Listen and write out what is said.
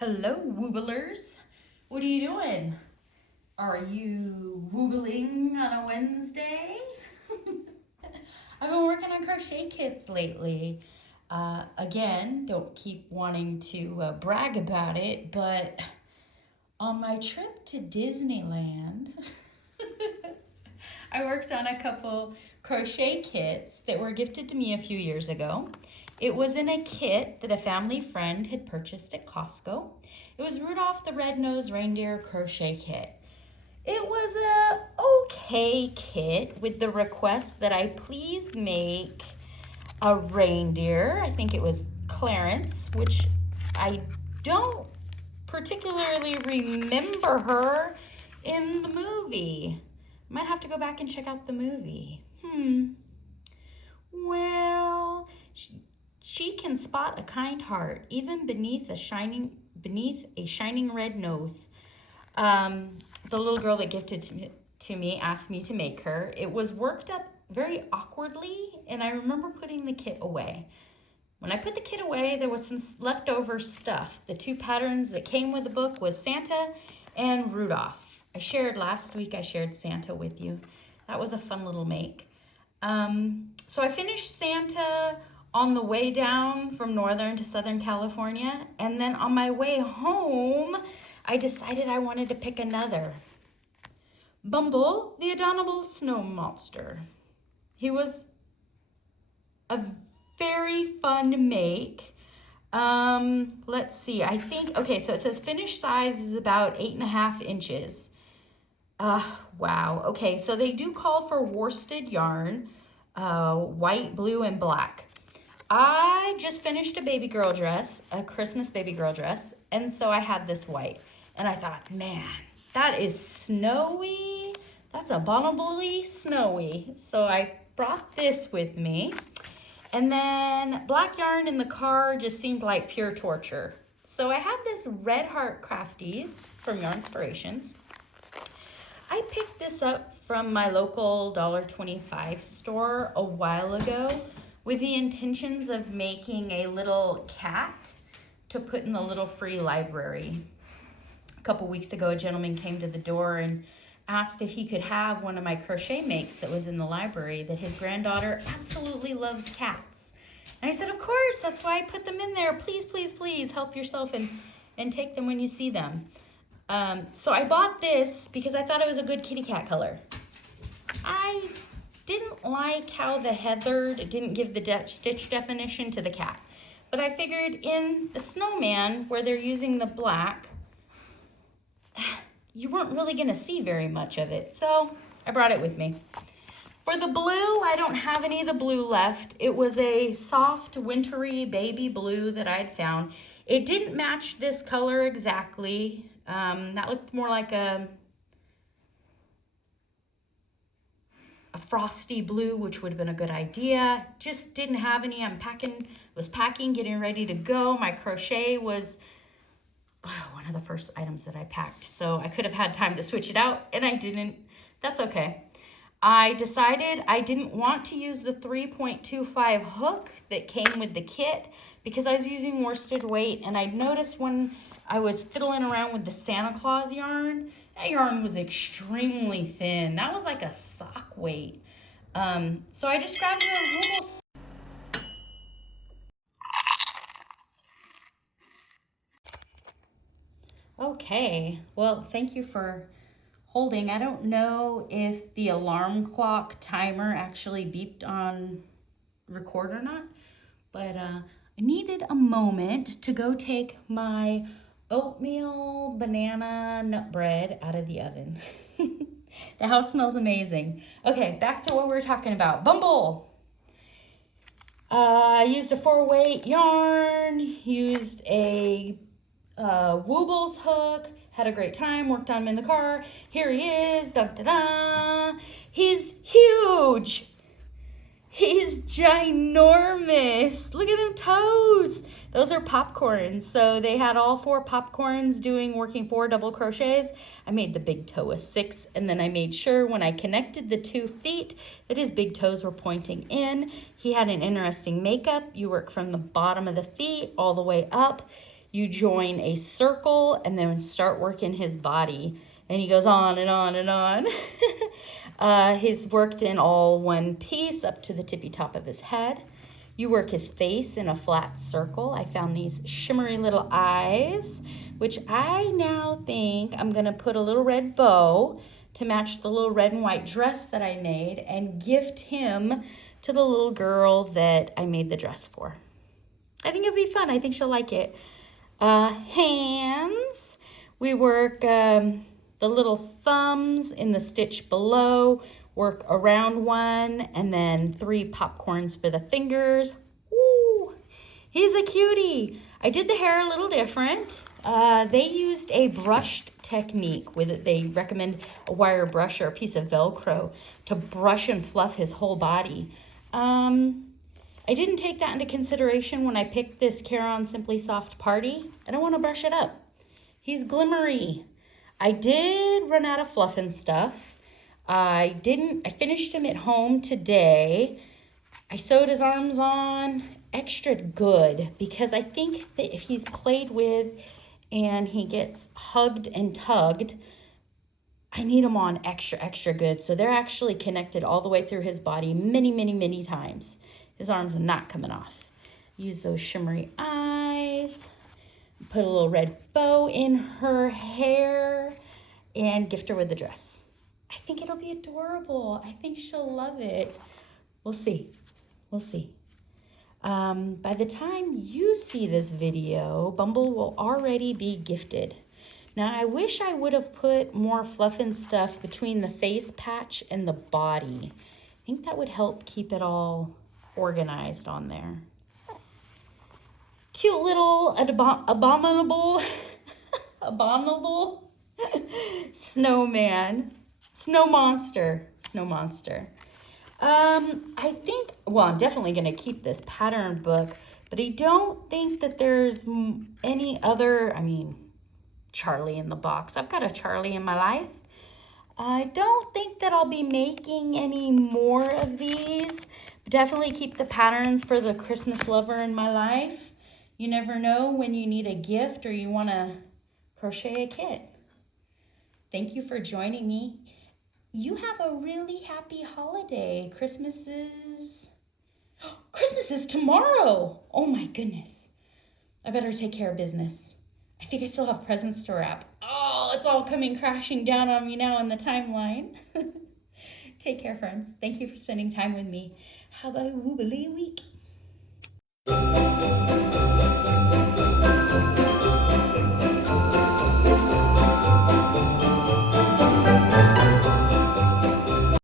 Hello, wooblers. What are you doing? Are you woobling on a Wednesday? I've been working on crochet kits lately. Again, don't keep wanting to brag about it, but on my trip to Disneyland, I worked on a couple crochet kits that were gifted to me a few years ago. It was in a kit that a family friend had purchased at Costco. It was Rudolph the Red-Nosed Reindeer crochet kit. It was a okay kit with the request that I please make a reindeer. I think it was Clarence, which I don't particularly remember her in the movie. Might have to go back and check out the movie. Well, she can spot a kind heart even beneath a shining red nose. The little girl that gifted to me asked me to make her. It was worked up very awkwardly, and I remember putting the kit away. When I put the kit away, there was some leftover stuff. The two patterns that came with the book was Santa and Rudolph. Last week I shared Santa with you. That was a fun little make. So I finished Santa on the way down from Northern to Southern California, and then on my way home, I decided I wanted to pick another. Bumble, the Adorable Snow Monster. He was a very fun to make. Let's see, I think, okay, so it says finished size is about 8.5 inches. Wow, okay, so they do call for worsted yarn, white, blue, and black. I just finished a baby girl dress, a Christmas baby girl dress, and so I had this white. And I thought, man, that is snowy. That's abominably snowy. So I brought this with me. And then black yarn in the car just seemed like pure torture. So I had this Red Heart Crafties from Yarn Inspirations. I picked this up from my local $1.25 store a while ago with the intentions of making a little cat to put in the little free library. A couple weeks ago, a gentleman came to the door and asked if he could have one of my crochet makes that was in the library, that his granddaughter absolutely loves cats. And I said, of course, that's why I put them in there. Please, please, please help yourself and take them when you see them. So I bought this because I thought it was a good kitty cat color. I didn't like how the heathered didn't give the stitch definition to the cat. But I figured in the snowman, where they're using the black, you weren't really gonna see very much of it. So I brought it with me. For the blue, I don't have any of the blue left. It was a soft, wintry baby blue that I'd found. It didn't match this color exactly. That looked more like a frosty blue, which would have been a good idea. Just didn't have any. Was packing, getting ready to go. My crochet was one of the first items that I packed. So I could have had time to switch it out, and I didn't. That's okay. I decided I didn't want to use the 3.25 hook that came with the kit because I was using worsted weight, and I noticed when I was fiddling around with the Santa Claus yarn, that yarn was extremely thin. That was like a sock weight. So I just grabbed a little. Okay, well, thank you for holding. I don't know if the alarm clock timer actually beeped on record or not, but I needed a moment to go take my oatmeal banana nut bread out of the oven. The house smells amazing. Okay, back to what we were talking about. Bumble. I used a 4-weight yarn, used a woobles hook, had a great time, worked on him in the car. Here he is, da-da-da. He's huge. He's ginormous. Look at them toes. Those are popcorns. So they had all 4 popcorns working 4 double crochets. I made the big toe a 6, and then I made sure when I connected the 2 feet that his big toes were pointing in. He had an interesting makeup. You work from the bottom of the feet all the way up. you join a circle and then start working his body. And he goes on and on and on. He's worked in all one piece up to the tippy top of his head. You work his face in a flat circle. I found these shimmery little eyes, which I now think I'm gonna put a little red bow to match the little red and white dress that I made and gift him to the little girl that I made the dress for. I think it'll be fun. I think she'll like it. Hands. We work the little thumbs in the stitch below, work around one, and then 3 popcorns for the fingers. Ooh, he's a cutie. I did the hair a little different. They used a brushed technique with it. They recommend a wire brush or a piece of Velcro to brush and fluff his whole body. I didn't take that into consideration when I picked this Care-On Simply Soft Party. I don't want to brush it up. He's glimmery. I did run out of fluff and stuff. I finished him at home today. I sewed his arms on extra good because I think that if he's played with and he gets hugged and tugged, I need them on extra good. So they're actually connected all the way through his body many times. His arms are not coming off. Use those shimmery eyes. Put a little red bow in her hair and gift her with the dress. I think it'll be adorable. I think she'll love it. We'll see. We'll see. By the time you see this video, Bumble will already be gifted. Now, I wish I would have put more fluff and stuff between the face patch and the body. I think that would help keep it all organized on there. Cute little abominable snowman. Snow monster. I think, well, I'm definitely going to keep this pattern book, but I don't think that there's any other, Charlie in the box. I've got a Charlie in my life. I don't think that I'll be making any more of these. But definitely keep the patterns for the Christmas lover in my life. You never know when you need a gift or you want to crochet a kit. Thank you for joining me. You have a really happy holiday. Christmas is tomorrow. Oh my goodness. I better take care of business. I think I still have presents to wrap. Oh, it's all coming crashing down on me now in the timeline. Take care, friends. Thank you for spending time with me. Have a woobly week.